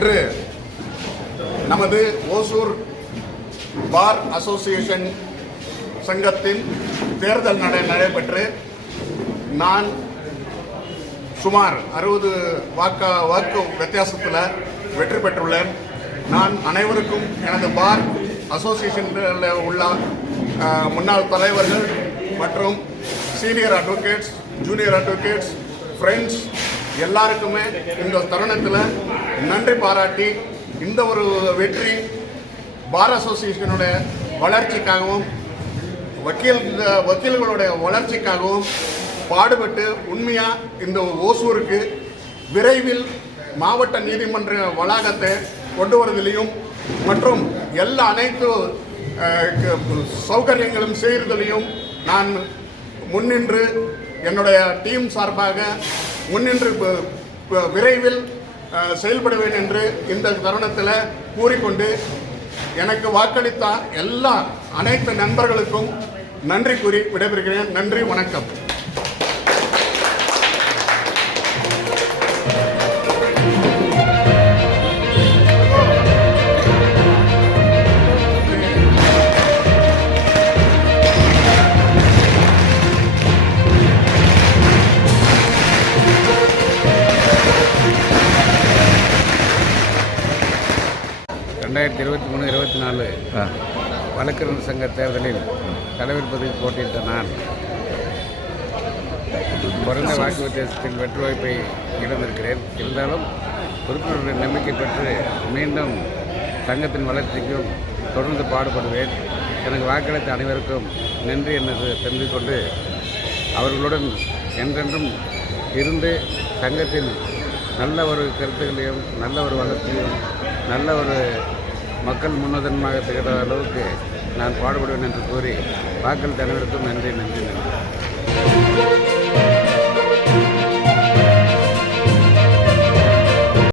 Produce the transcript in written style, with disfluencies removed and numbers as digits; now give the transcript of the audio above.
இன்று நமது Hosur bar association சங்கத்தின் தேர்தல் நடைபெற்று நான் சுமார் 60 வாக்கு வித்தியாசத்தில் வெற்றி பெற்றுள்ளேன். நான் அனைவருக்கும் எனது பார் அசோசியேஷனில் உள்ள முன்னாள் தலைவர்கள் மற்றும் senior advocates, junior advocates, friends எல்லாருக்குமே இந்த தருணத்தில் நன்றி பாராட்டி இந்த ஒரு வெற்றி பார் அசோசியேஷனுடைய வளர்ச்சிக்காகவும் வக்கீல்களுடைய வளர்ச்சிக்காகவும் பாடுபட்டு உண்மையாக இந்த ஓசூருக்கு விரைவில் மாவட்ட நீதிமன்ற வளாகத்தை கொண்டு வருவதிலையும் மற்றும் எல்லா அனைத்து சௌகரியங்களும் செய்கிறதிலையும் நான் முன்னின்று என்னுடைய டீம் சார்பாக முன்னின்று விரைவில் செயல்படுவேன் என்று இந்த தருணத்தில் கூறிக்கொண்டு எனக்கு வாக்களித்த எல்லா அனைத்து நண்பர்களுக்கும் நன்றி கூறி விடைபெறுகிறேன். நன்றி, வணக்கம். ரெண்டாயிரத்தி 23-24 வழக்கறிஞர் சங்க தேர்தலில் தலைவர் பதவி போட்டியிட்ட நான் குறைந்த வாக்கு வித்தியாசத்தில் வெற்றி வாய்ப்பை இழந்திருக்கிறேன். இருந்தாலும் உறுப்பினர்களுடைய நம்பிக்கை பெற்று மீண்டும் சங்கத்தின் வளர்ச்சிக்கும் தொடர்ந்து பாடுபடுவேன். எனக்கு வாக்களித்த அனைவருக்கும் நன்றி என்று தெரிந்து கொண்டு அவர்களுடன் என்றென்றும் இருந்து சங்கத்தின் நல்ல ஒரு கருத்துக்களையும் நல்ல ஒரு வளர்ச்சியும் நல்ல ஒரு மக்கள் முன்னுதாரணமாக திகழ அளவுக்கு நான் பாடுபடுவேன் என்று கூறி வாக்களித்த அனைவருக்கும் நன்றி.